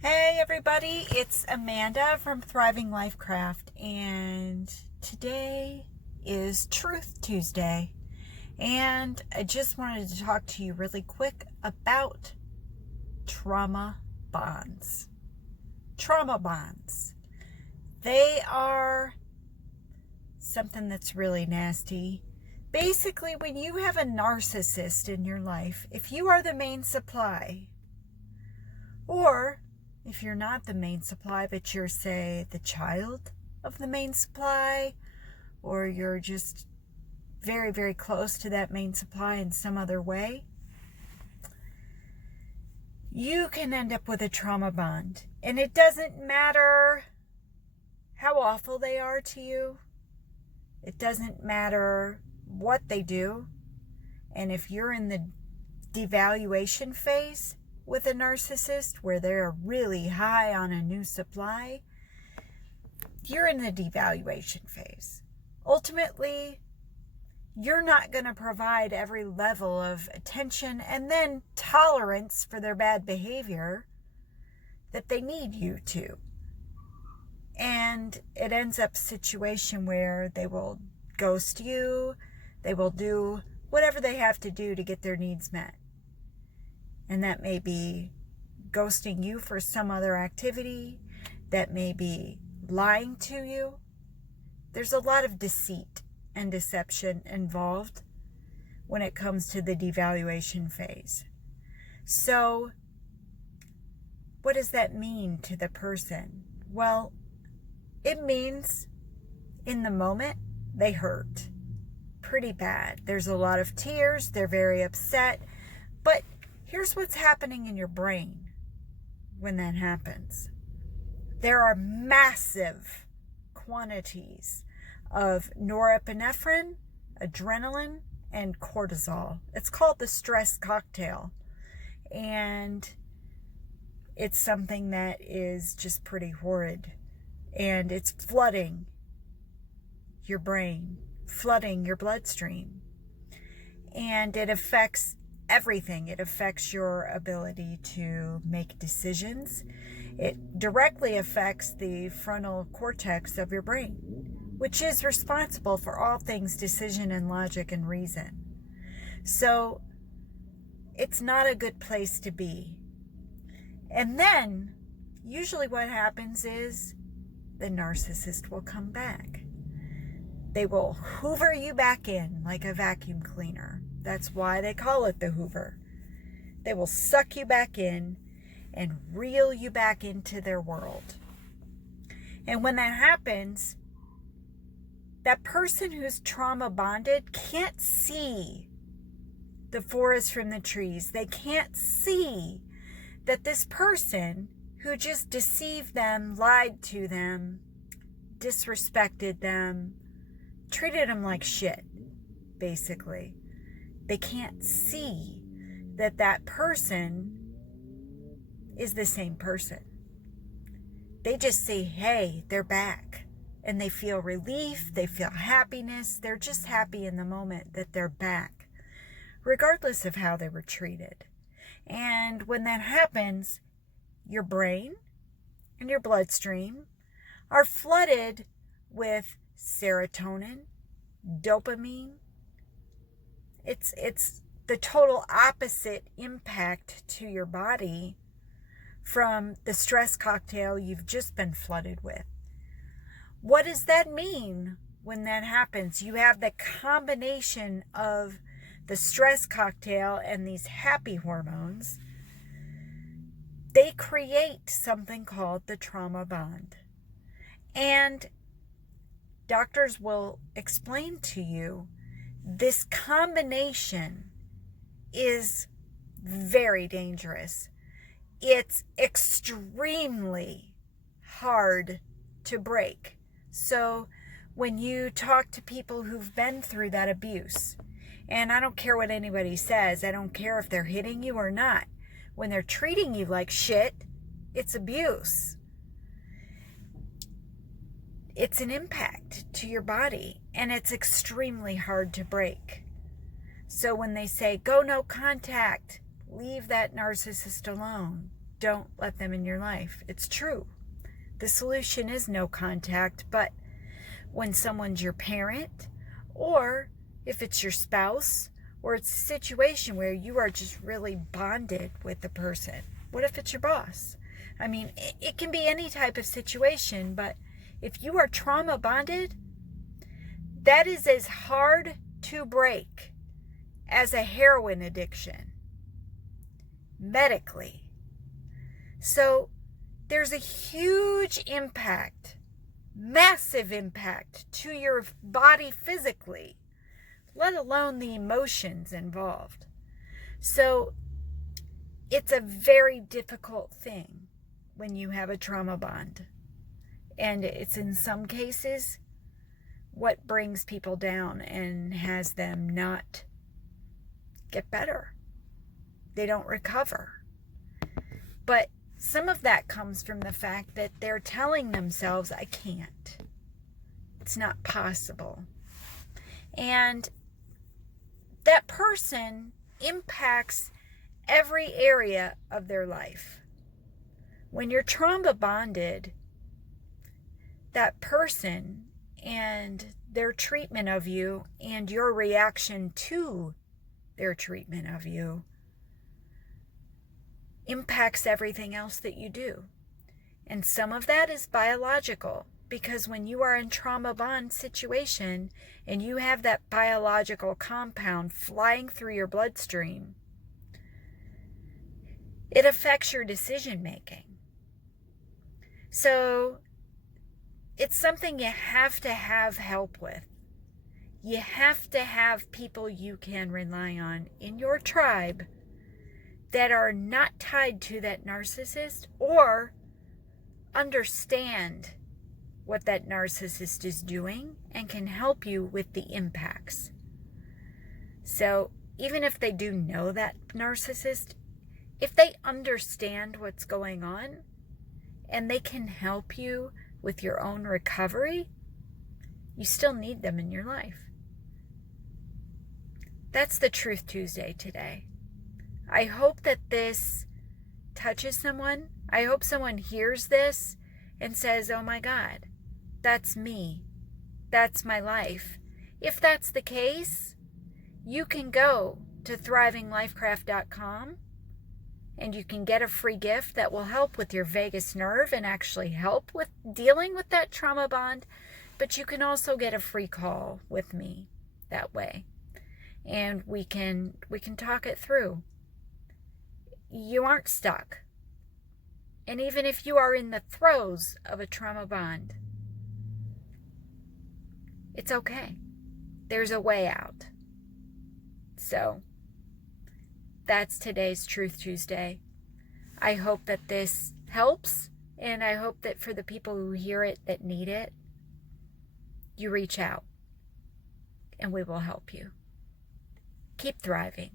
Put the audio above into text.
Hey everybody, it's Amanda from Thriving Lifecraft, and today is Truth Tuesday, and I just wanted to talk to you really quick about trauma bonds. Trauma bonds. They are something that's really nasty. Basically, when you have a narcissist in your life, if you are the main supply, or if you're not the main supply, but you're, say, the child of the main supply, or you're just very, very close to that main supply in some other way, you can end up with a trauma bond. And it doesn't matter how awful they are to you. It doesn't matter what they do. And if you're in the devaluation phase with a narcissist, where they're really high on a new supply, you're in the devaluation phase. Ultimately, you're not going to provide every level of attention and then tolerance for their bad behavior that they need you to. And it ends up a situation where they will ghost you, they will do whatever they have to do to get their needs met. And that may be ghosting you for some other activity. That may be lying to you. There's a lot of deceit and deception involved when it comes to the devaluation phase. So, what does that mean to the person? Well, it means in the moment they hurt pretty bad. There's a lot of tears. They're very upset. But here's what's happening in your brain when that happens. There are massive quantities of norepinephrine, adrenaline, and cortisol. It's called the stress cocktail. And it's something that is just pretty horrid. And it's flooding your brain, flooding your bloodstream. And it affects everything. It affects your ability to make decisions. It directly affects the frontal cortex of your brain, which is responsible for all things decision and logic and reason. So it's not a good place to be. And then usually what happens is the narcissist will come back. They will hoover you back in like a vacuum cleaner. That's why they call it the Hoover. They will suck you back in and reel you back into their world. And when that happens, that person who's trauma bonded can't see the forest from the trees. They can't see that this person who just deceived them, lied to them, disrespected them, treated them like shit, basically. They can't see that that person is the same person. They just say, hey, they're back. And they feel relief, they feel happiness. They're just happy in the moment that they're back, regardless of how they were treated. And when that happens, your brain and your bloodstream are flooded with serotonin, dopamine. It's the total opposite impact to your body from the stress cocktail you've just been flooded with. What does that mean when that happens? You have the combination of the stress cocktail and these happy hormones. They create something called the trauma bond. And doctors will explain to you this combination is very dangerous. It's extremely hard to break. So when you talk to people who've been through that abuse, and I don't care what anybody says, I don't care if they're hitting you or not, when they're treating you like shit, it's abuse. It's an impact to your body, and it's extremely hard to break. So when they say, go no contact, leave that narcissist alone, don't let them in your life. It's true. The solution is no contact, but when someone's your parent, or if it's your spouse, or it's a situation where you are just really bonded with the person. What if it's your boss? I mean, it can be any type of situation, but if you are trauma bonded, that is as hard to break as a heroin addiction, medically. So there's a huge impact, massive impact to your body physically, let alone the emotions involved. So it's a very difficult thing when you have a trauma bond. And it's in some cases what brings people down and has them not get better. They don't recover. But some of that comes from the fact that they're telling themselves, I can't. It's not possible. And that person impacts every area of their life. When you're trauma bonded, that person and their treatment of you and your reaction to their treatment of you impacts everything else that you do. And some of that is biological, because when you are in trauma bond situation and you have that biological compound flying through your bloodstream, it affects your decision making. So it's something you have to have help with. You have to have people you can rely on in your tribe that are not tied to that narcissist or understand what that narcissist is doing and can help you with the impacts. So even if they do know that narcissist, if they understand what's going on and they can help you with your own recovery, you still need them in your life. That's the Truth Tuesday today. I hope that this touches someone. I hope someone hears this and says, oh my God, that's me. That's my life. If that's the case, you can go to thrivinglifecraft.com and you can get a free gift that will help with your vagus nerve and actually help with dealing with that trauma bond. But you can also get a free call with me that way. And we can talk it through. You aren't stuck. And even if you are in the throes of a trauma bond, it's okay. There's a way out. So that's today's Truth Tuesday. I hope that this helps, and I hope that for the people who hear it that need it, you reach out and we will help you. Keep thriving.